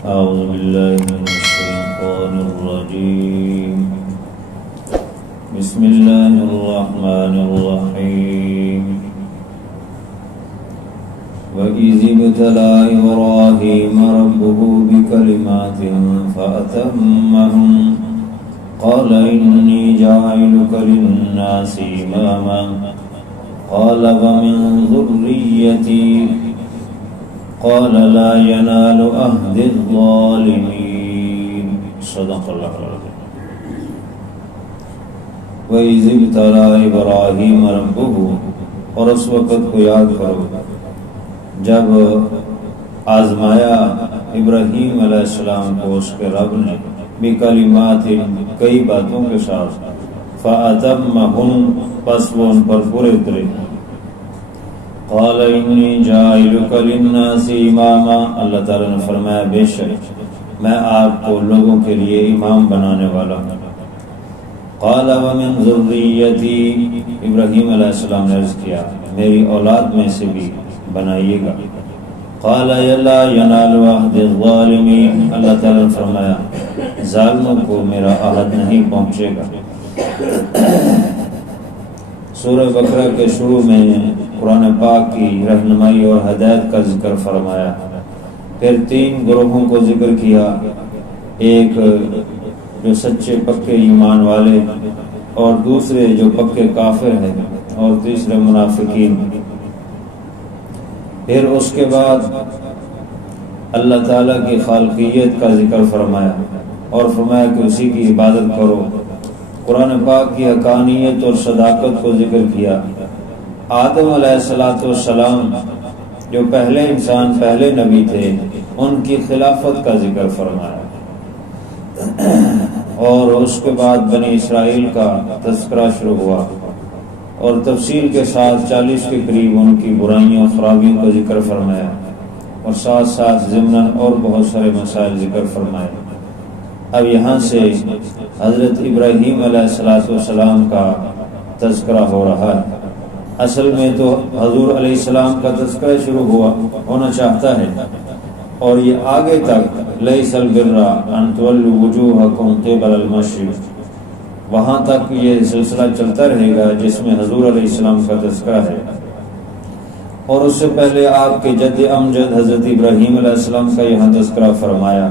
أعوذ بالله من الشيطان الرجيم. بسم الله الرحمن الرحيم. وإذ ابتلى إبراهيم ربه بكلمات فأتمهن قال إني جاعلك للناس إماما قال ومن ذريتي قال لا ينال عهد الظالمين. صدق اللہ العظیم. وَإِذِ ابْتَلَى إِبْرَاهِيمَ رَبُّهُ، اور اس وقت کو یاد کرو جب آزمایا ابراہیم علیہ السلام کو اس کے رب نے بکلمات کئی باتوں کے ساتھ، فَأَتَمَّهُنْ پس وہ ان پر پورے اترے. قال انی جاعلک للناس اماما، اللہ تعالیٰ نے فرمایا بے شک میں آپ کو لوگوں کے لیے امام بنانے والا ہوں. قال ومن ذریتی، ابراہیم علیہ السلام نے عرض کیا میری اولاد میں سے بھی بنائیے گا. قال لا ینال عہد الظالمین، اللہ تعالیٰ نے فرمایا ظالموں کو میرا عہد نہیں پہنچے گا. سورہ بقرہ کے شروع میں قرآن پاک کی رہنمائی اور ہدایت کا ذکر فرمایا، پھر 3 گروہوں کو ذکر کیا، ایک جو سچے پکے ایمان والے، اور دوسرے جو پکے کافر ہیں، اور تیسرے منافقین. پھر اس کے بعد اللہ تعالیٰ کی خالقیت کا ذکر فرمایا اور فرمایا کہ اسی کی عبادت کرو. قرآن پاک کی حقانیت اور صداقت کو ذکر کیا. آدم علیہ السلام جو پہلے انسان، پہلے نبی تھے، ان کی خلافت کا ذکر فرمایا، اور اس کے بعد بنی اسرائیل کا تذکرہ شروع ہوا اور تفصیل کے ساتھ 40 کے قریب ان کی برائیوں خرابیوں کا ذکر فرمایا، اور ساتھ ساتھ ضمناً اور بہت سارے مسائل ذکر فرمائے. اب یہاں سے حضرت ابراہیم علیہ السلام کا تذکرہ ہو رہا ہے. اصل میں تو حضور علیہ السلام کا تذکرہ شروع ہونا چاہتا ہے، اور یہ آگے تک لیس البر ان تولوا وجوہکم قبل المشرق، وہاں تک یہ سلسلہ چلتا رہے گا جس میں حضور علیہ السلام کا تذکرہ ہے. اور اس سے پہلے آپ کے جد امجد حضرت ابراہیم علیہ السلام کا یہاں تذکرہ فرمایا،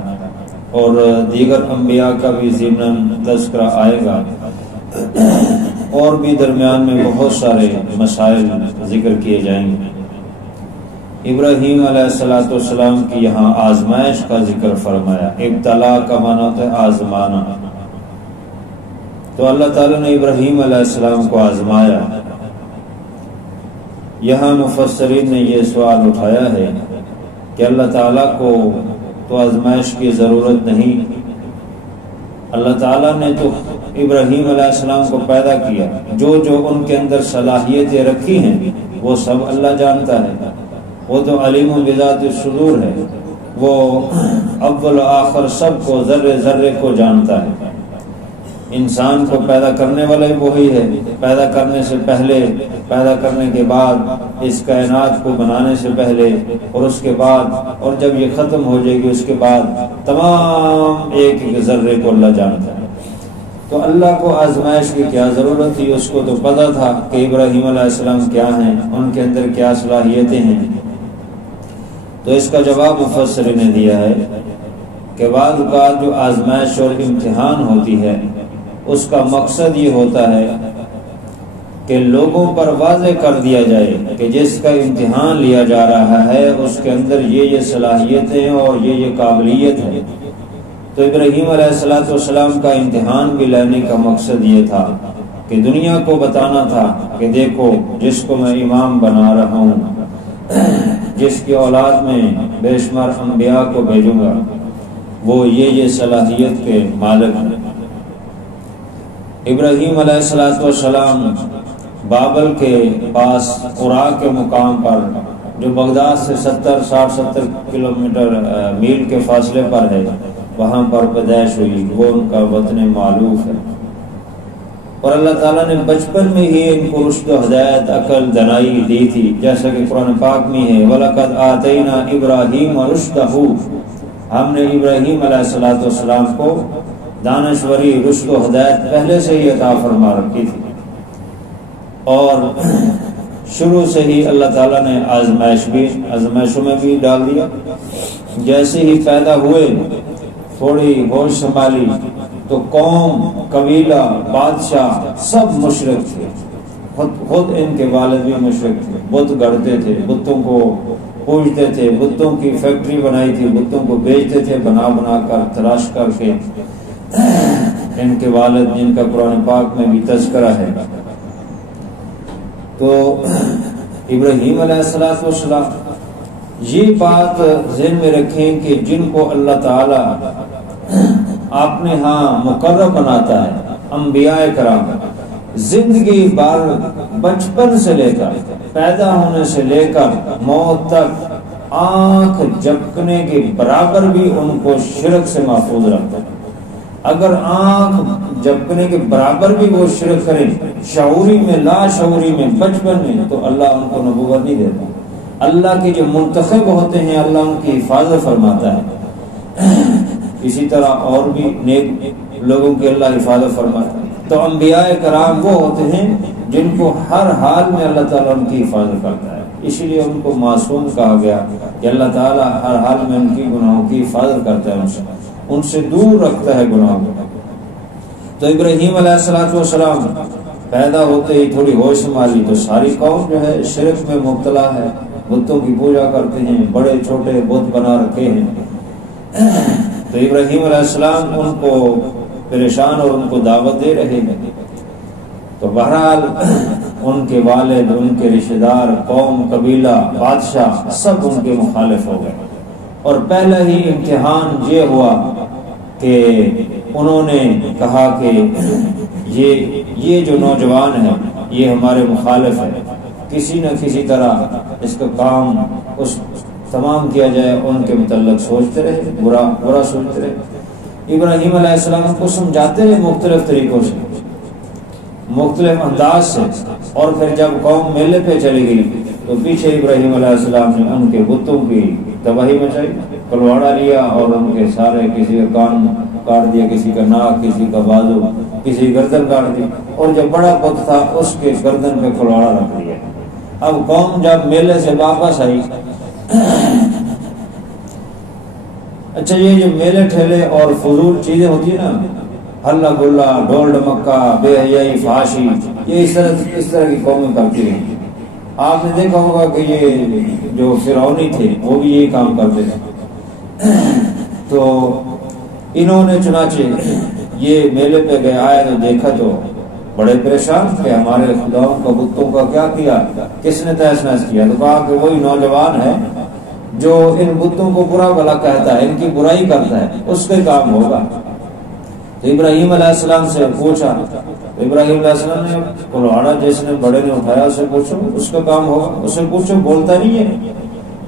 اور دیگر انبیاء کا بھی ضمن تذکرہ آئے گا، اور بھی درمیان میں بہت سارے مسائل ذکر کیے جائیں گے. ابراہیم علیہ السلام کی یہاں آزمائش کا ذکر فرمایا. ابتلا کا معنی ہوتا ہے آزمانا. تو اللہ تعالیٰ نے ابراہیم علیہ السلام کو آزمایا. یہاں مفسرین نے یہ سوال اٹھایا ہے کہ اللہ تعالیٰ کو تو آزمائش کی ضرورت نہیں، اللہ تعالیٰ نے تو ابراہیم علیہ السلام کو پیدا کیا، جو ان کے اندر صلاحیتیں رکھی ہیں وہ سب اللہ جانتا ہے. وہ تو علیم بذات الصدور ہے، وہ اول و آخر سب کو، ذرے ذرے کو جانتا ہے. انسان کو پیدا کرنے والا ہی وہی ہے، پیدا کرنے سے پہلے، پیدا کرنے کے بعد، اس کائنات کو بنانے سے پہلے اور اس کے بعد، اور جب یہ ختم ہو جائے گی اس کے بعد، تمام ایک ایک ذرے کو اللہ جانتا ہے. تو اللہ کو آزمائش کی کیا ضرورت تھی؟ اس کو تو پتا تھا کہ ابراہیم علیہ السلام کیا ہیں، ان کے اندر کیا صلاحیتیں ہیں. تو اس کا جواب مفسرین نے دیا ہے کہ بعض اوقات جو آزمائش اور امتحان ہوتی ہے اس کا مقصد یہ ہوتا ہے کہ لوگوں پر واضح کر دیا جائے کہ جس کا امتحان لیا جا رہا ہے اس کے اندر یہ صلاحیتیں اور یہ قابلیت ہے. تو ابراہیم علیہ السلام کا امتحان بھی لینے کا مقصد یہ تھا کہ دنیا کو بتانا تھا کہ دیکھو جس کو میں امام بنا رہا ہوں، جس کی اولاد میں بے شمار انبیاء کو بھیجوں گا، وہ یہ صلاحیت کے مالک ہیں. ابراہیم علیہ السلام بابل کے پاس قرا کے مقام پر، جو بغداد سے 60-70 کلومیٹر میل کے فاصلے پر ہے، وہاں پر پیدائش ہوئی. وہ ان کا وطن معلوف ہے. اور اللہ تعالیٰ نے بچپن میں ہی ان کو رشد و ہدایت، عقل، دانائی دی تھی، جیسا کہ قرآن پاک میں ہے وَلَقَدْ آتَيْنَا إِبْرَاهِيمَ رُشْدَهُ، ہم نے ابراہیم علیہ السلام کو دانشوری، رشد و ہدایت پہلے سے ہی عطا فرما رکھی تھی، اور شروع سے ہی اللہ تعالیٰ نے آزمائشوں میں بھی ڈال دیا۔ جیسے ہی پیدا ہوئے تھوڑی ہوش سنبھالی تو قوم، قبیلہ، بادشاہ سب مشرک تھے، خود ان کے والد بھی مشرک تھے، بت گڑتے تھے، بتوں کو پوجتے تھے، بتوں کی فیکٹری بنائی تھی، بتوں کو بیچتے تھے بنا بنا کر، تراش کر کے۔ ان کے والد جن کا قرآن پاک میں بھی تذکرہ ہے، تو ابراہیم علیہ السلام یہ بات ذہن میں رکھیں کہ جن کو اللہ تعالی اپنے ہاں مقرب بناتا ہے، انبیاء کرام، زندگی بھر بچپن سے لے کر، پیدا ہونے سے لے کر موت تک، آنکھ جھپکنے کے برابر بھی ان کو شرک سے محفوظ رکھتا ہے۔ اگر آنکھ جھپکنے کے برابر بھی وہ شرک کریں، شعوری میں، لا شعوری میں، بچپن میں، تو اللہ ان کو نبوت نہیں دیتا۔ اللہ کے جو منتخب ہوتے ہیں اللہ ان کی حفاظت فرماتا ہے، اسی طرح اور بھی نیک لوگوں کی اللہ حفاظت فرماتا ہے۔ تو انبیاء کرام وہ ہوتے ہیں جن کو ہر حال میں اللہ تعالیٰ ان کی حفاظت کرتا ہے، اسی لیے ان کو معصوم کہا گیا کہ اللہ تعالیٰ ہر حال میں ان کی گناہوں کی حفاظت کرتا ہے، ان سے دور رکھتا ہے گناہوں کو۔ تو ابراہیم علیہ السلام پیدا ہوتے ہی تھوڑی ہوش سنبھالی تو ساری قوم جو ہے شرک میں مبتلا ہے، بتوں کی پوجا کرتے ہیں، بڑے چھوٹے بت بنا رکھے ہیں۔ تو ابراہیم علیہ السلام ان کو پریشان اور ان کو دعوت دے رہے ہیں، تو بہرحال ان کے والد، ان کے رشتہ دار، قوم، قبیلہ، بادشاہ سب ان کے مخالف ہو گئے، اور پہلا ہی امتحان یہ ہوا کہ انہوں نے کہا کہ یہ جو نوجوان ہے یہ ہمارے مخالف ہے، کسی نہ کسی طرح اس کا کام تمام کیا جائے۔ ان کے متعلق سوچتے رہے، برا سوچتے رہے۔ ابراہیم علیہ السلام کو سمجھاتے رہے مختلف طریقوں سے، مختلف انداز سے، اور پھر جب قوم میلے پہ چلی گئی تو پیچھے ابراہیم علیہ السلام نے ان کے بتوں کی تباہی مچائی، کلواڑا لیا اور ان کے سارے، کسی کا کان کاٹ دیا، کسی کا ناک، کسی کا بازو، کسی کی گردن کاٹ دی، اور جو بڑا بت تھا اس کے گردن پہ کلواڑا رکھ دیا۔ اب قوم جب میلے سے واپس آئی، اچھا یہ جو میلے ٹھیلے اور فضول چیزیں ہوتی ہیں نا، ہلا گلا، ڈھول ڈمکا، بے حیائی، فحاشی، یہ اس طرح کی قومیں کرتی ہیں۔ آپ نے دیکھا ہوگا کہ یہ جو فرعونی تھے وہ بھی یہی کام کرتے تھے۔ تو انہوں نے چنانچہ یہ میلے پہ گئے، آئے تو دیکھا تو بڑے پریشان کہ ہمارے خداؤں کا، بتوں کا کیا کیا، کس نے تہس نہس کیا؟ تو کہا کہ وہی نوجوان ہے جو ان بتوں کو برا بھلا کہتا ہے، ان کی برائی کرتا ہے، اس کے کام ہوگا۔ تو ابراہیم علیہ السلام سے پوچھا، تو ابراہیم علیہ السلام نے کلواڑا جس نے بڑے نے اٹھایا اسے پوچھو، اس کا کام ہوگا۔ اسے پوچھو، بولتا نہیں ہے،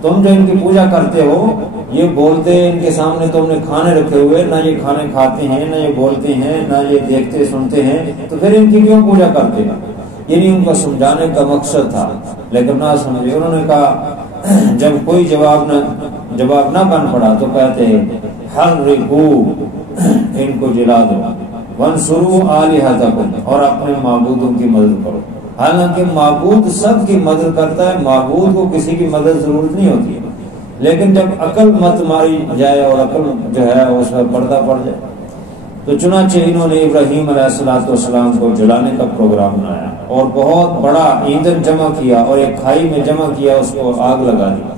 تم جو ان کی پوجا کرتے ہو، یہ بولتے ان کے سامنے تم نے کھانے رکھے ہوئے، نہ یہ کھانے کھاتے ہیں، نہ یہ بولتے ہیں، نہ یہ دیکھتے سنتے ہیں، تو پھر ان کی کیوں پوجا کرتے ہیں؟ یعنی ان کو سمجھانے کا مقصد تھا، لیکن نہ سمجھے۔ انہوں نے کہا، جب کوئی جواب نہ بن پڑا تو کہتے ہیں حرقوا، ان کو جلا دو، وانصروا آلہتکم، اور اپنے معبودوں کی مدد کرو۔ حالانکہ معبود سب کی مدد کرتا ہے، معبود کو کسی کی مدد ضرورت نہیں ہوتی ہے، لیکن جب عقل مت ماری جائے اور عقل جو ہے اس میں پردہ پڑ جائے، تو چنانچہ انہوں نے ابراہیم علیہ السلام کو جلانے کا پروگرام بنایا، اور بہت بڑا ایندھن جمع کیا اور ایک کھائی میں جمع کیا، اس کو آگ لگا دی،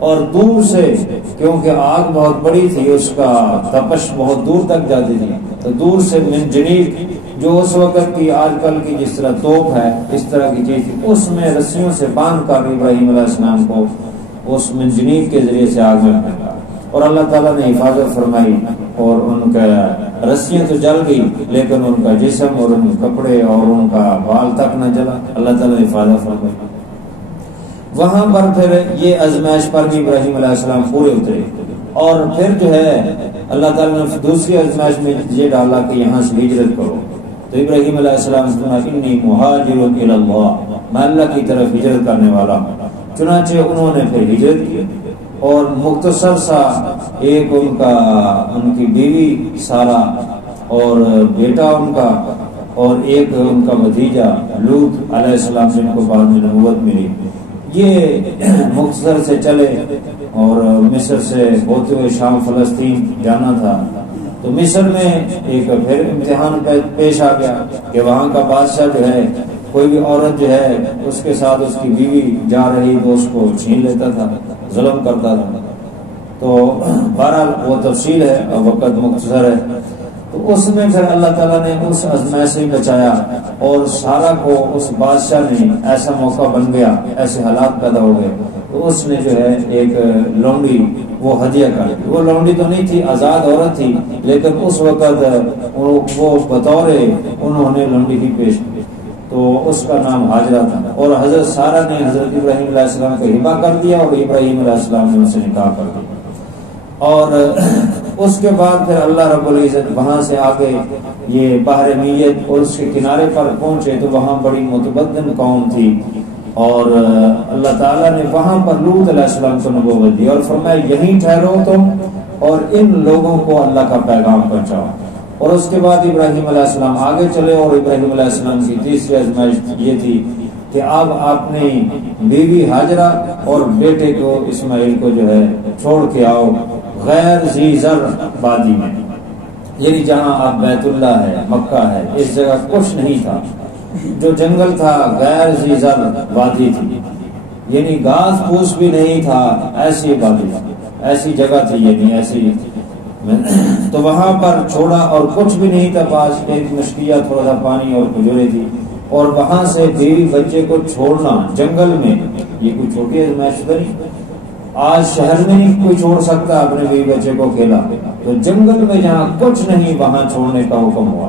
اور دور سے، کیونکہ آگ بہت بڑی تھی، اس کا تپش بہت دور تک جاتی تھی، تو دور سے منجنیق، جو اس وقت کی آج کل کی جس طرح توپ ہے اس طرح کی چیز تھی، اس میں رسیوں سے باندھ کر ابراہیم علیہ السلام کو اس منجنیق کے ذریعے سے آگ میں پھینکا، اور اللہ تعالیٰ نے حفاظت فرمائی، اور ان کا رسیاں تو جل گئی لیکن ان کا جسم اور ان کے کپڑے اور ان کا بال تک نہ جلا، اللہ تعالیٰ نے حفاظت فرمائی۔ وہاں پر پھر یہ آزمائش پر بھی ابراہیم علیہ السلام پورے اترے، اور پھر جو ہے اللہ تعالیٰ نے دوسری آزمائش میں یہ ڈالا کہ یہاں سے ہجرت کرو، تو ابراہیم علیہ السلام نے کہا انی مہاجر الی اللہ، میں اللہ کی طرف ہجرت کرنے والا ہوں۔ چنانچہ انہوں نے پھر ہجرت کی، اور مختصر سا ایک ان کی بیوی سارا اور بیٹا ان کا اور ایک ان کا بھتیجا لوط علیہ السلام جن کو بعد میں نبوت ملی، یہ مختصر سے چلے اور مصر سے ہوتے ہوئے شام فلسطین جانا تھا۔ تو مصر میں ایک پھر امتحان پیش آ گیا کہ وہاں کا بادشاہ جو ہے کوئی بھی عورت جو ہے اس کے ساتھ اس کی بیوی جا رہی تو اس کو چھین لیتا تھا، ظلم کرتا تھا۔ تو بہرحال وہ تفصیل ہے اور وقت مختصر ہے۔ تو اس میں پھر اللہ تعالیٰ نے اس ازمائش سے بچایا اور سارا کو اس بادشاہ نے ایسا موقع بن گیا، ایسے حالات پیدا ہو گئے تو اس نے جو ہے ایک لونڈی وہ ہدیہ کر دی۔ وہ لونڈی تو نہیں تھی، آزاد عورت تھی، لیکن اس وقت وہ بطور انہوں نے لونڈی ہی پیش کی، تو اس کا نام ہاجرہ تھا۔ اور حضرت سارا نے حضرت ابراہیم علیہ السلام کو ہبہ کر دیا اور ابراہیم علیہ السلام نے اسے نکاح کر دیا۔ اور اس کے بعد پھر اللہ رب العزت وہاں سے آگے یہ بحر میت اور اس کے کنارے پر پہنچے تو وہاں بڑی متبدل قوم تھی، اور اللہ تعالیٰ نے وہاں پر لوط علیہ السلام کو نبوت دی اور فرمایا یہیں ٹھہرو تم اور ان لوگوں کو اللہ کا پیغام پہنچاؤ۔ اور اس کے بعد ابراہیم علیہ السلام آگے چلے اور ابراہیم علیہ السلام کی تیسری آزمائش یہ تھی کہ اب اپنی بیوی ہاجرہ اور بیٹے کو اسماعیل کو جو ہے چھوڑ کے آؤ غیر ذی زر وادی میں، یعنی جہاں اب بیت اللہ ہے، مکہ ہے، اس جگہ کچھ نہیں تھا، جو جنگل تھا غیر ذی زر وادی تھی، یعنی گھاس پھوس بھی نہیں تھا، ایسی وادی ایسی جگہ تھی، یعنی ایسی تو وہاں پر چھوڑا اور کچھ بھی نہیں تھا پاس، ایک مشکیہ تھوڑا سا پانی اور کھجورے تھی، اور وہاں سے بیوی بچے کو چھوڑنا جنگل میں یہ کوئی چھوٹی آزمائش تو نہیں۔ آج شہر میں نہیں کوئی چھوڑ سکتا اپنے بیوی بچے کو اکیلا، تو جنگل میں جہاں کچھ نہیں وہاں چھوڑنے کا حکم ہوا،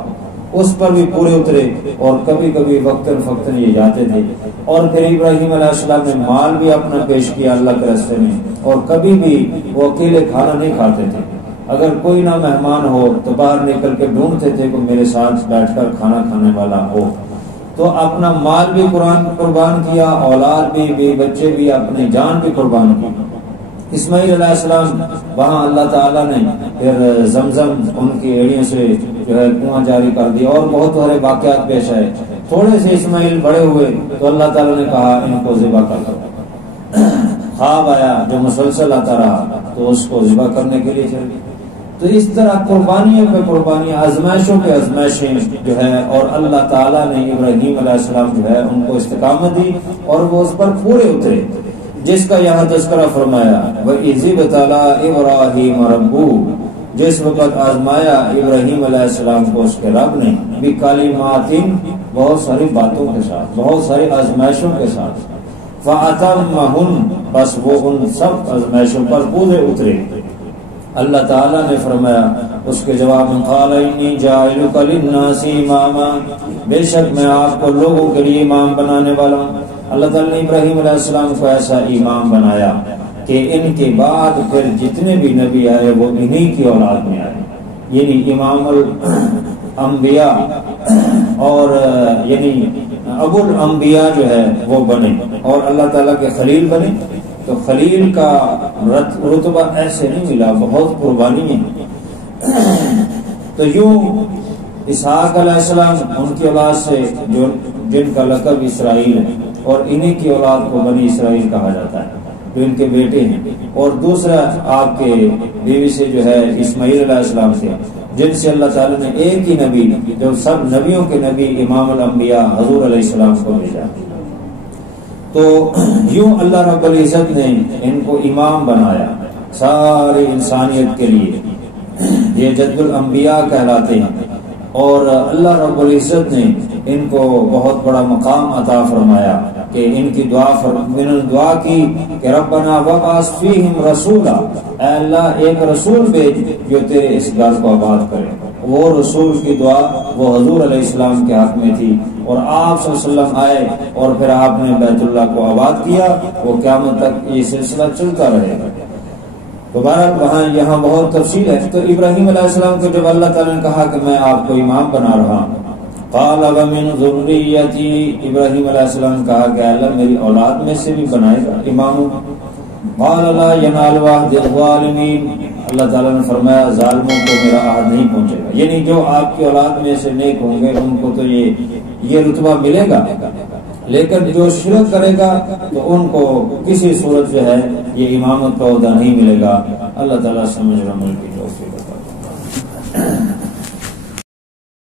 اس پر بھی پورے اترے اور کبھی کبھی وقتاً فوقتاً یہ جاتے تھے۔ اور پھر ابراہیم علیہ السلام نے مال بھی اپنا پیش کیا اللہ کے راستے میں، اور کبھی بھی وہ اکیلے کھانا نہیں کھاتے تھے، اگر کوئی نہ مہمان ہو تو باہر نکل کے ڈھونڈتے تھے کہ میرے ساتھ بیٹھ کر کھانا کھانے والا ہو۔ تو اپنا مال بھی قربان کیا، اولاد بھی بچے بھی، اپنی جان بھی قربان کی۔ اسماعیل علیہ السلام وہاں اللہ تعالیٰ نے پھر زمزم ان کی ایڑیوں سے جو ہے کنواں جاری کر دیا، اور بہت سارے واقعات پیش آئے۔ تھوڑے سے اسماعیل بڑے ہوئے تو اللہ تعالیٰ نے کہا ان کو ذبح کر دو۔ خواب آیا جو مسلسل آتا رہا تو اس کو ذبح کرنے کے لیے چل گئی۔ تو اس طرح قربانیوں پہ قربانیاں، آزمائشوں پہ آزمائشیں جو ہے، اور اللہ تعالیٰ نے ابراہیم علیہ السلام جو ہے ان کو استقامت دی اور وہ اس پر پورے اترے، جس کا یہاں تذکرہ فرمایا وَإِذِ ابْتَلَىٰ إِبْرَاهِيمَ رَبُّهُ، جس وقت آزمایا ابراہیم علیہ السلام کو اس کے رب نے بِكَلِمَاتٍ، بہت ساری باتوں کے ساتھ، بہت ساری آزمائشوں کے ساتھ، فَأَتَمَّهُنَّ، بس وہ ان سب آزمائشوں پر پورے اترے۔ اللہ تعالیٰ نے فرمایا اس کے جواب میں قال انی جاعلک للناس اماما، بے شک میں آپ کو لوگوں کے لیے امام بنانے والا ہوں۔ اللہ تعالیٰ نے ابراہیم علیہ السلام کو ایسا امام بنایا کہ ان کے بعد پھر جتنے بھی نبی آئے وہ انہی کی اولاد میں آئے، یعنی امام الانبیاء اور یعنی ابو الانبیاء جو ہے وہ بنے اور اللہ تعالیٰ کے خلیل بنے۔ تو خلیل کا رتبہ ایسے نہیں ملا، بہت قربانی ہے۔ تو یوں اسحاق علیہ السلام ان کی اولاد سے جو جن کا لقب اسرائیل ہے، اور انہی کی اولاد کو بنی اسرائیل کہا جاتا ہے جو ان کے بیٹے ہیں، اور دوسرا آپ کے بیوی سے جو ہے اسماعیل علیہ السلام سے، جن سے اللہ تعالیٰ نے ایک ہی نبی جو سب نبیوں کے نبی امام الانبیاء حضور علیہ السلام کو بھیجا۔ تو یوں اللہ رب العزت نے ان کو امام بنایا ساری انسانیت کے لیے، یہ جد الانبیاء کہلاتے ہیں، اور اللہ رب العزت نے ان کو بہت بڑا مقام عطا فرمایا کہ ان کی دعا کی کہ ربنا وابعث فیہم رسولا، اے اللہ ایک رسول بھیج جو تیرے اس گھر کو آباد کرے۔ وہ رسول کی دعا وہ حضور علیہ السلام کے حق میں تھی، اور آپ صلی اللہ علیہ وسلم آئے اور پھر آپ نے بیت اللہ کو آباد کیا، وہ قیامت تک یہ سلسلہ چلتا رہے گا۔ تو بہرحال وہاں یہاں بہت تفصیل ہے۔ تو ابراہیم علیہ السلام کو جب اللہ تعالیٰ نے کہا کہ میں آپ کو امام بنا رہا ہوں، قال ومن ذریتی، ابراہیم علیہ السلام نے کہا کہ اللہ میری اولاد میں سے بھی بنائے گا امام، قال لا ینال عہد الظالمین، اللہ تعالیٰ نے فرمایا ظالموں کو میرا عہد نہیں پہنچے گا، یعنی جو آپ کی اولاد میں سے نیک ہوں گے ان کو تو یہ رتبہ ملے گا، لیکن جو شرک کرے گا تو ان کو کسی صورت جو ہے یہ امامت کا عہدہ نہیں ملے گا۔ اللہ تعالیٰ سمجھ رحمت کی توفیق عطا فرمائے۔